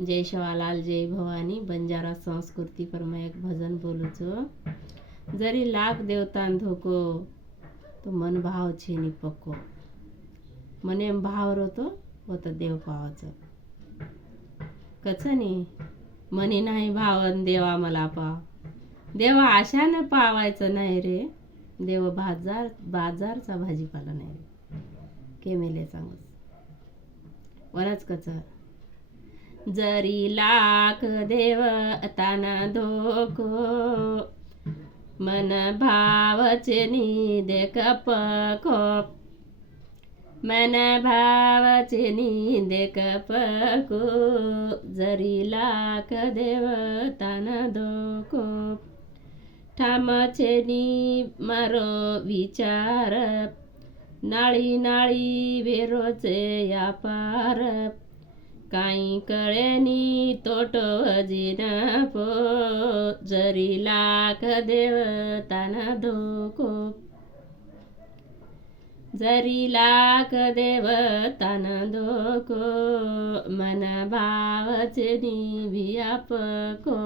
जय शिवालाल जय भवानी बंजारा संस्कृती पर मैं एक भजन बोलू छो। जरी लाख देवतान धोको तो मन भाव छे नी पक्को, मने एम भाव रहतो हो तो देव पावाचो। कचनी मनी नाही भावन देवा मला पाव, देवा आशाने पावायचं नाही रे, देव बाजारचा भाजीपाला नाही रे, के मेले सांगस वरच कच। जरी लाख देव ताना धोको, मन भावचे नी देख पको, मन भावचे नी देख पको। जरी लाख देव ताना धोको, ठामचे नी मारो विचार, नाळी नाळी वेरोचे यापार, काई कळेनी तोटो जिना पो। जरी लाख देव ताना धोको, जरी लाख देव ताना धोको, मन भावचे नी भिया पको।